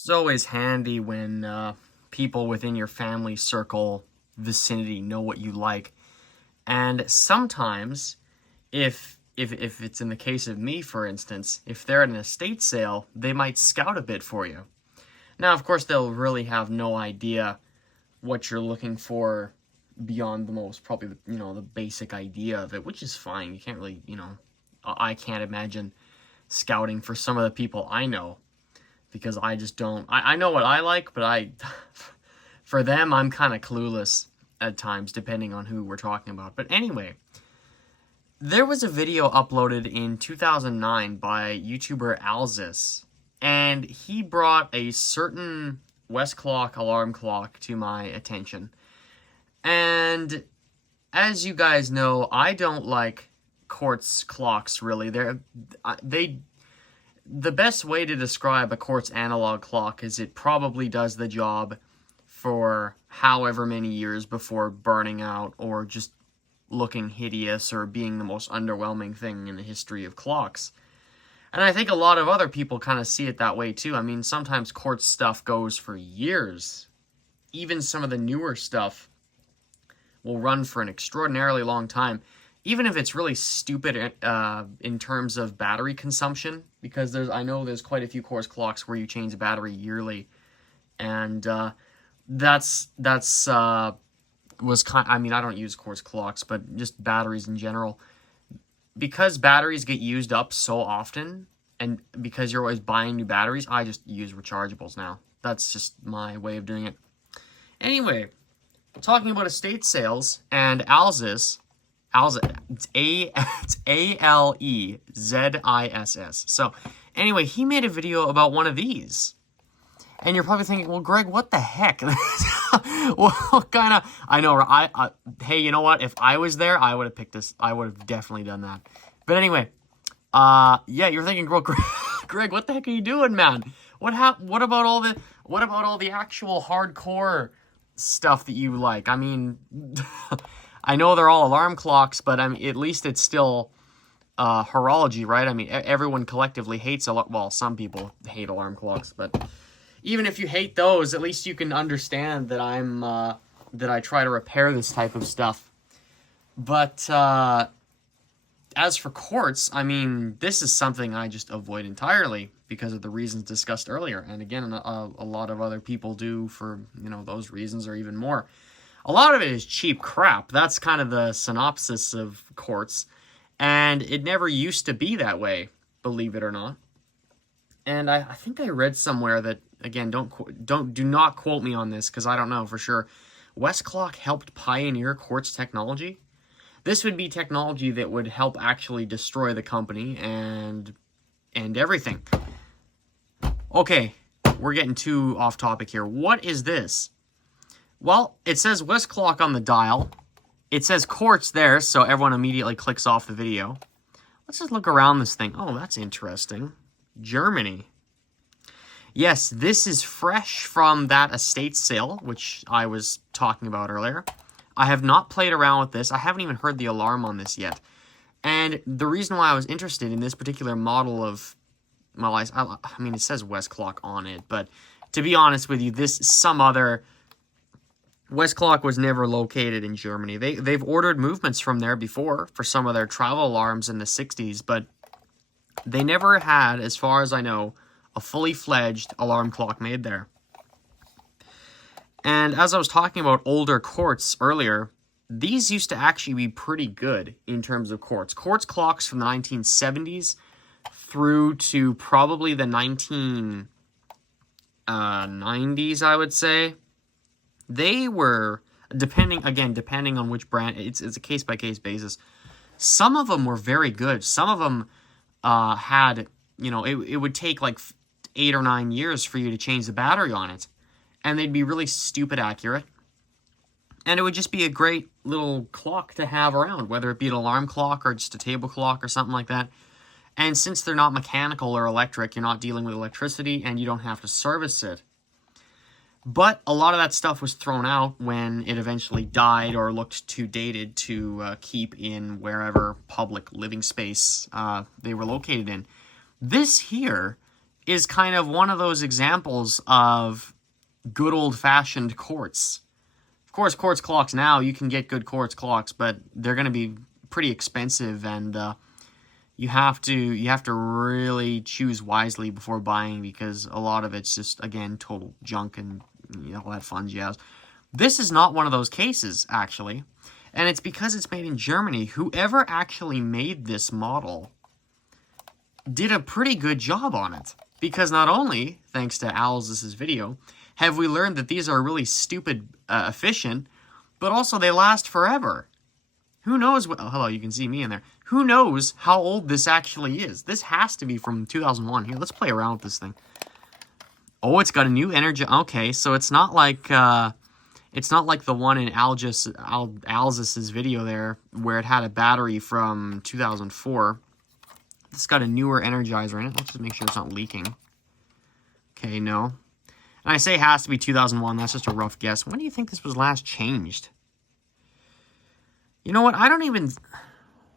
It's always handy when people within your family circle vicinity know what you like. And sometimes, if it's in the case of me, for instance, if they're at an estate sale, they might scout a bit for you. Now, of course, they'll really have no idea what you're looking for beyond the most, probably, the basic idea of it, which is fine. You can't really, I can't imagine scouting for some of the people I know, because I just don't. I know what I like, but for them, I'm kind of clueless at times, depending on who we're talking about. But anyway, there was a video uploaded in 2009 by YouTuber Alzis, and he brought a certain Westclox alarm clock to my attention. And as you guys know, I don't like quartz clocks, really. The best way to describe a quartz analog clock is it probably does the job for however many years before burning out or just looking hideous or being the most underwhelming thing in the history of clocks. And I think a lot of other people kind of see it that way too. I mean, sometimes quartz stuff goes for years. Even some of the newer stuff will run for an extraordinarily long time, even if it's really stupid in terms of battery consumption, because I know there's quite a few quartz clocks where you change the battery yearly, and I mean, I don't use quartz clocks, but just batteries in general, because batteries get used up so often, and because you're always buying new batteries, I just use rechargeables now. That's just my way of doing it. Anyway, talking about estate sales and Alzis, it's Alezziss. So, anyway, he made a video about one of these. And you're probably thinking, well, Greg, what the heck? Well, kind of, I know, hey, you know what? If I was there, I would have picked this. I would have definitely done that. But anyway, yeah, you're thinking, well, Greg, what the heck are you doing, man? What about all the actual hardcore stuff that you like? I mean, I know they're all alarm clocks, but I mean, at least it's still horology, right? I mean, everyone collectively hates well, some people hate alarm clocks, but even if you hate those, at least you can understand that that I try to repair this type of stuff. But as for quartz, I mean, this is something I just avoid entirely because of the reasons discussed earlier. And again, a lot of other people do for, those reasons or even more. A lot of it is cheap crap. That's kind of the synopsis of quartz. And it never used to be that way, believe it or not. And I think I read somewhere that, again, do not quote me on this because I don't know for sure. Westclox helped pioneer quartz technology. This would be technology that would help actually destroy the company and everything. Okay, we're getting too off topic here. What is this? Well, it says Westclox on the dial. It says quartz there, so everyone immediately clicks off the video. Let's just look around this thing. Oh, that's interesting. Germany. Yes, this is fresh from that estate sale, which I was talking about earlier. I have not played around with this. I haven't even heard the alarm on this yet. And the reason why I was interested in this particular model of, well, I mean, it says Westclox on it, but to be honest with you, Westclox was never located in Germany. They've ordered movements from there before for some of their travel alarms in the 60s, but they never had, as far as I know, a fully fledged alarm clock made there. And as I was talking about older quartz earlier, these used to actually be pretty good in terms of quartz. Quartz clocks from the 1970s through to probably the 1990s, I would say. They were, depending on which brand, it's a case-by-case basis. Some of them were very good. Some of them had, it would take like 8 or 9 years for you to change the battery on it. And they'd be really stupid accurate. And it would just be a great little clock to have around, whether it be an alarm clock or just a table clock or something like that. And since they're not mechanical or electric, you're not dealing with electricity and you don't have to service it. But a lot of that stuff was thrown out when it eventually died or looked too dated to keep in wherever public living space they were located in. This here is kind of one of those examples of good old-fashioned quartz. Of course, quartz clocks now, you can get good quartz clocks, but they're going to be pretty expensive, and you have to really choose wisely before buying, because a lot of it's just, again, total junk and all that fun jazz. This is not one of those cases, actually, and it's because it's made in Germany. Whoever actually made this model did a pretty good job on it, because not only, thanks to Al's video, have we learned that these are really stupid efficient, but also they last forever. Who knows what... Oh, hello, you can see me in there. Who knows how old this actually is? This has to be from 2001. Here, let's play around with this thing. Oh, it's got a new energy... Okay, so it's not like the one in Alzis's video there, where it had a battery from 2004. It's got a newer energizer in it. Let's just make sure it's not leaking. Okay, no. And I say it has to be 2001. That's just a rough guess. When do you think this was last changed? You know what? I don't even...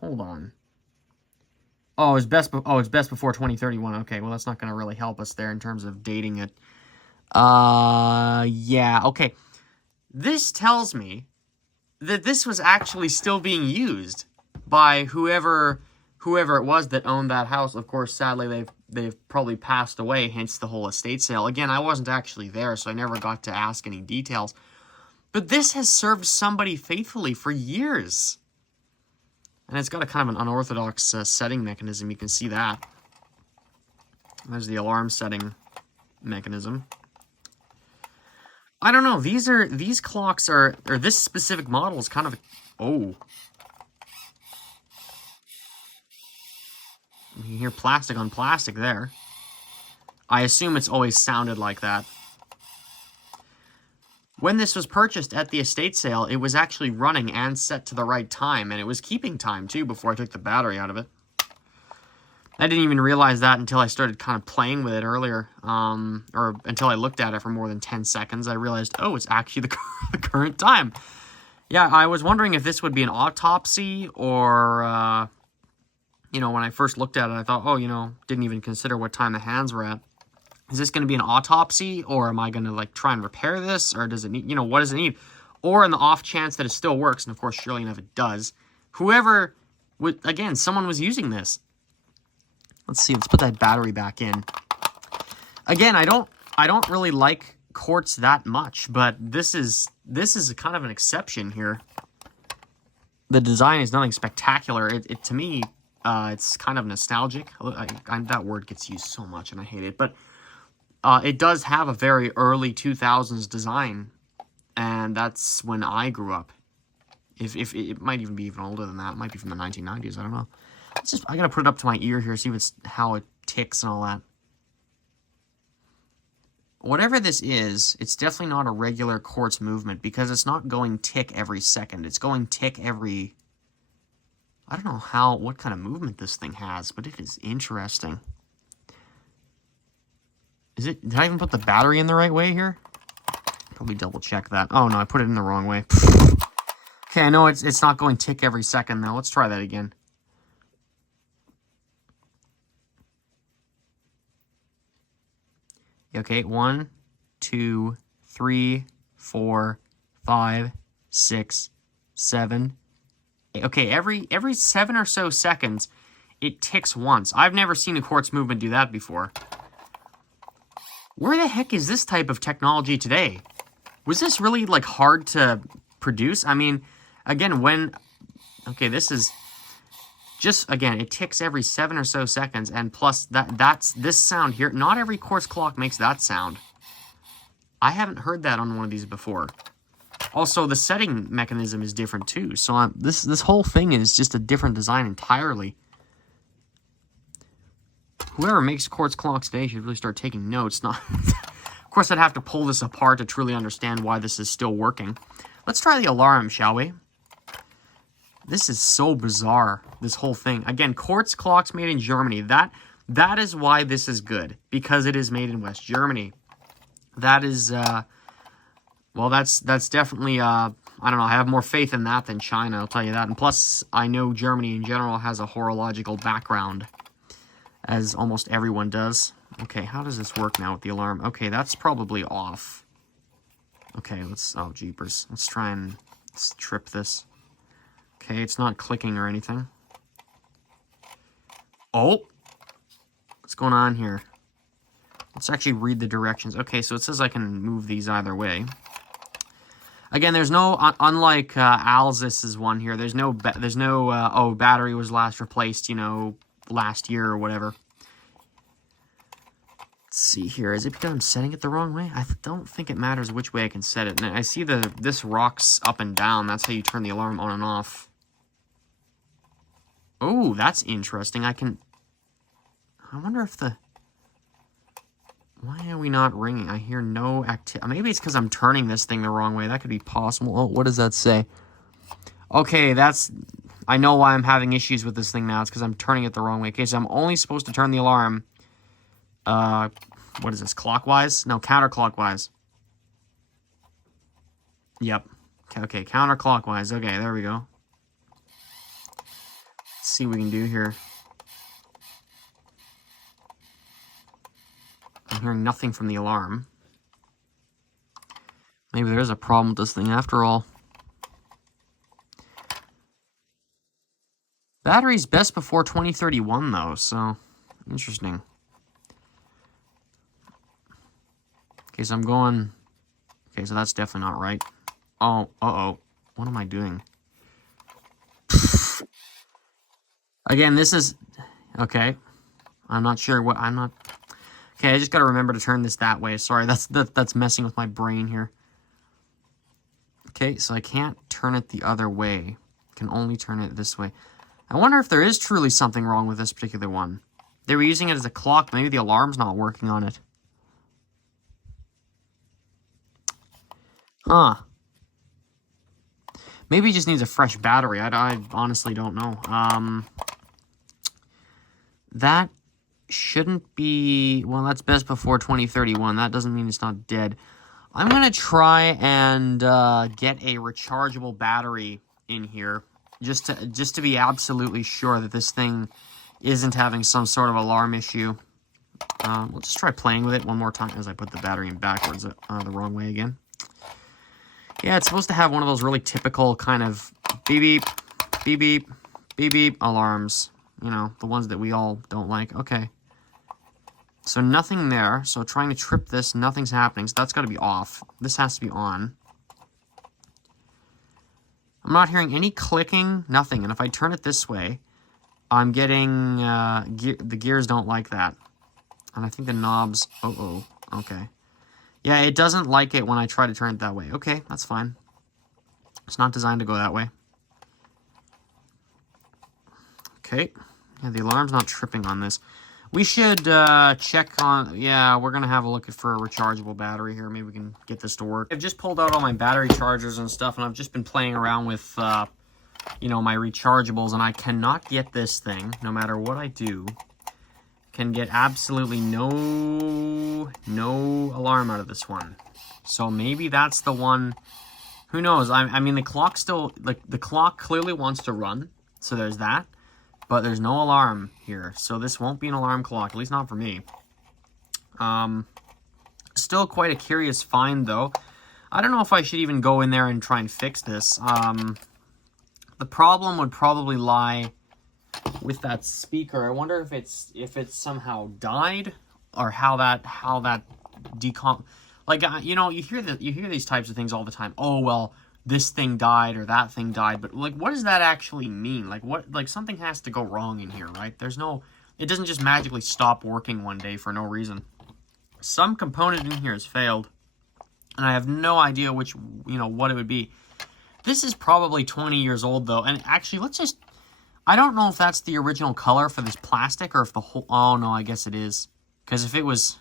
Hold on. Oh, it's best before 2031. Okay, well, that's not going to really help us there in terms of dating it. Yeah, okay. This tells me that this was actually still being used by whoever it was that owned that house. Of course, sadly, they've probably passed away, hence the whole estate sale. Again, I wasn't actually there, so I never got to ask any details. But this has served somebody faithfully for years. And it's got a kind of an unorthodox setting mechanism. You can see that. There's the alarm setting mechanism. I don't know. These clocks are, or this specific model is kind of... Oh. You can hear plastic on plastic there. I assume it's always sounded like that. When this was purchased at the estate sale, it was actually running and set to the right time, and it was keeping time, too, before I took the battery out of it. I didn't even realize that until I started kind of playing with it earlier, or until I looked at it for more than 10 seconds. I realized, oh, it's actually the current time. Yeah, I was wondering if this would be an autopsy, or... you know, when I first looked at it, I thought, oh, you know, didn't even consider what time the hands were at. Is this going to be an autopsy, or am I going to, like, try and repair this, or does it need, you know, what does it need? Or in the off chance that it still works, and of course, surely enough, it does. Whoever, again, someone was using this. Let's see, let's put that battery back in. Again, I don't really like quartz that much, but this is kind of an exception here. The design is nothing spectacular. It to me... it's kind of nostalgic. That word gets used so much, and I hate it. But it does have a very early 2000s design, and that's when I grew up. If it might even be even older than that. It might be from the 1990s. I don't know. I gotta put it up to my ear here, see how it ticks and all that. Whatever this is, it's definitely not a regular quartz movement, because it's not going tick every second. It's going tick every... I don't know what kind of movement this thing has, but it is interesting. Did I even put the battery in the right way here? Probably double check that. Oh no, I put it in the wrong way. Okay, I know it's not going tick every second though. Let's try that again. Okay, 1, 2, 3, 4, 5, 6, 7... Okay, every 7 or so seconds, it ticks once. I've never seen a quartz movement do that before. Where the heck is this type of technology today? Was this really, like, hard to produce? I mean, again, okay, this is... Just, again, it ticks every 7 or so seconds, and plus, that's this sound here. Not every quartz clock makes that sound. I haven't heard that on one of these before. Also, the setting mechanism is different too. So this whole thing is just a different design entirely. Whoever makes quartz clocks today should really start taking notes. Of course, I'd have to pull this apart to truly understand why this is still working. Let's try the alarm, shall we? This is so bizarre, this whole thing. Again, quartz clocks made in Germany. That is why this is good, because it is made in West Germany. That is... Well, that's definitely, I don't know, I have more faith in that than China, I'll tell you that. And plus, I know Germany in general has a horological background, as almost everyone does. Okay, how does this work now with the alarm? Okay, that's probably off. Okay, let's... Oh, jeepers. Let's try and trip this. Okay, it's not clicking or anything. Oh! What's going on here? Let's actually read the directions. Okay, so it says I can move these either way. Again, there's no... Unlike Alzis's one here, there's no... oh, battery was last replaced, you know, last year or whatever. Let's see here. Is it because I'm setting it the wrong way? I don't think it matters which way I can set it. And I see this rocks up and down. That's how you turn the alarm on and off. Oh, that's interesting. I wonder if the... Why are we not ringing? I hear no activity. Maybe it's because I'm turning this thing the wrong way. That could be possible. Oh, what does that say? Okay, that's... I know why I'm having issues with this thing now. It's because I'm turning it the wrong way. Okay, so I'm only supposed to turn the alarm... what is this, clockwise? No, counterclockwise. Yep. Okay, counterclockwise. Okay, there we go. Let's see what we can do here. I'm hearing nothing from the alarm. Maybe there is a problem with this thing after all. Battery's best before 2031, though, so interesting. Okay, so I'm going... Okay, so that's definitely not right. Oh, uh-oh. What am I doing? Again, this is... Okay. I'm not sure what... I'm not... Okay, I just gotta remember to turn this that way. Sorry, that's messing with my brain here. Okay, so I can't turn it the other way. I can only turn it this way. I wonder if there is truly something wrong with this particular one. They were using it as a clock. Maybe the alarm's not working on it. Huh. Maybe it just needs a fresh battery. I honestly don't know. That shouldn't be... Well, that's best before 2031. That doesn't mean it's not dead. I'm going to try and get a rechargeable battery in here. Just to be absolutely sure that this thing isn't having some sort of alarm issue. We'll just try playing with it one more time as I put the battery in backwards the wrong way again. Yeah, it's supposed to have one of those really typical kind of beep beep, beep beep, beep beep alarms. You know, the ones that we all don't like. Okay. So nothing there. So trying to trip this, nothing's happening. So that's got to be off. This has to be on. I'm not hearing any clicking, nothing. And if I turn it this way, I'm getting... the gears don't like that. And I think the knobs... Uh-oh. Okay. Yeah, it doesn't like it when I try to turn it that way. Okay, that's fine. It's not designed to go that way. Okay. Yeah, the alarm's not tripping on this. We should check on... Yeah, we're going to have a look for a rechargeable battery here. Maybe we can get this to work. I've just pulled out all my battery chargers and stuff, and I've just been playing around with, you know, my rechargeables, and I cannot get this thing, no matter what I do, can get absolutely no alarm out of this one. So maybe that's the one... Who knows? I mean, the clock still... Like, the clock clearly wants to run, so there's that. But there's no alarm here, so this won't be an alarm clock, at least not for me. Still quite a curious find, though. I don't know if I should even go in there and try and fix this. The problem would probably lie with that speaker. I wonder if it's somehow died, or how that decom... Like, you know, you hear these types of things all the time. Oh, well, this thing died or that thing died, but like, what does that actually mean? Like, what, like, something has to go wrong in here, right? It doesn't just magically stop working one day for no reason. Some component in here has failed, and I have no idea which, you know, what it would be. This is probably 20 years old, though, and actually, I don't know if that's the original color for this plastic, or if the whole, oh, no, I guess it is, because if it was...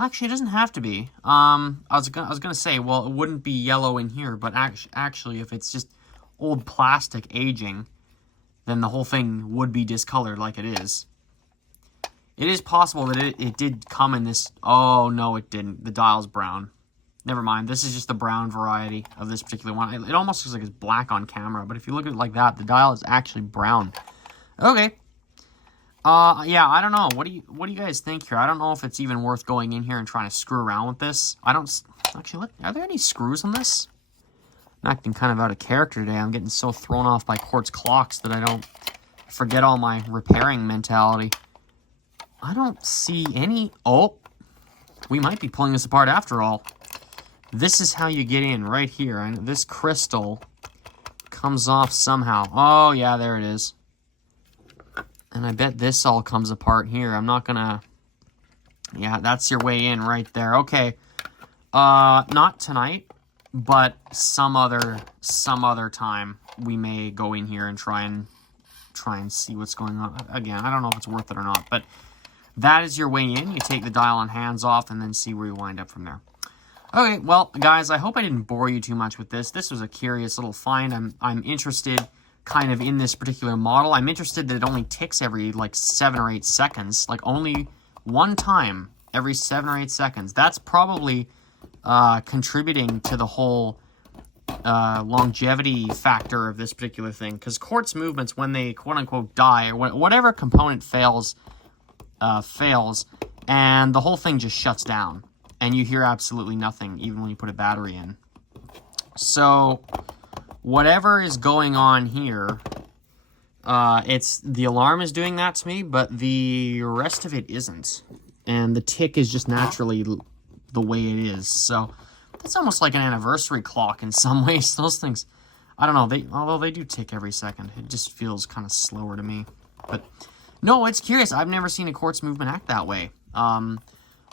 Actually, it doesn't have to be. I was gonna say, well, it wouldn't be yellow in here, but actually, if it's just old plastic aging, then the whole thing would be discolored like it is. It is possible that it did come in this... Oh, no, it didn't. The dial's brown. Never mind. This is just the brown variety of this particular one. It almost looks like it's black on camera, but if you look at it like that, the dial is actually brown. Okay. Yeah, I don't know. What do you guys think here? I don't know if it's even worth going in here and trying to screw around with this. I don't... Actually, look, are there any screws on this? I'm acting kind of out of character today. I'm getting so thrown off by quartz clocks that I don't forget all my repairing mentality. I don't see any... Oh, we might be pulling this apart after all. This is how you get in, right here. And this crystal comes off somehow. Oh, yeah, there it is. And I bet this all comes apart here. I'm not gonna... Yeah, that's your way in right there. Okay. Not tonight, but some other time we may go in here and try and see what's going on. Again, I don't know if it's worth it or not, but that is your way in. You take the dial and hands off and then see where you wind up from there. Okay, well, guys, I hope I didn't bore you too much with this. This was a curious little find. I'm interested kind of in this particular model. I'm interested that it only ticks every like 7 or 8 seconds, like only one time every 7 or 8 seconds. That's probably contributing to the whole longevity factor of this particular thing, because quartz movements, when they quote-unquote die, or whatever component fails, and the whole thing just shuts down, and you hear absolutely nothing, even when you put a battery in. So whatever is going on here, it's the alarm is doing that to me, but the rest of it isn't. And the tick is just naturally the way it is. So it's almost like an anniversary clock in some ways. Those things, I don't know, although they do tick every second, it just feels kind of slower to me. But no, it's curious. I've never seen a quartz movement act that way.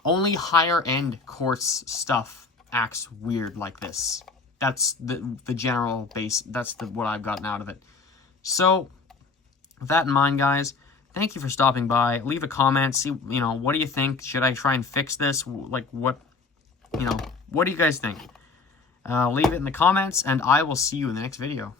Only higher end quartz stuff acts weird like this. That's the general base. That's what I've gotten out of it. So with that in mind, guys, thank you for stopping by. Leave a comment. See, what do you think? Should I try and fix this? Like, what do you guys think? Leave it in the comments, and I will see you in the next video.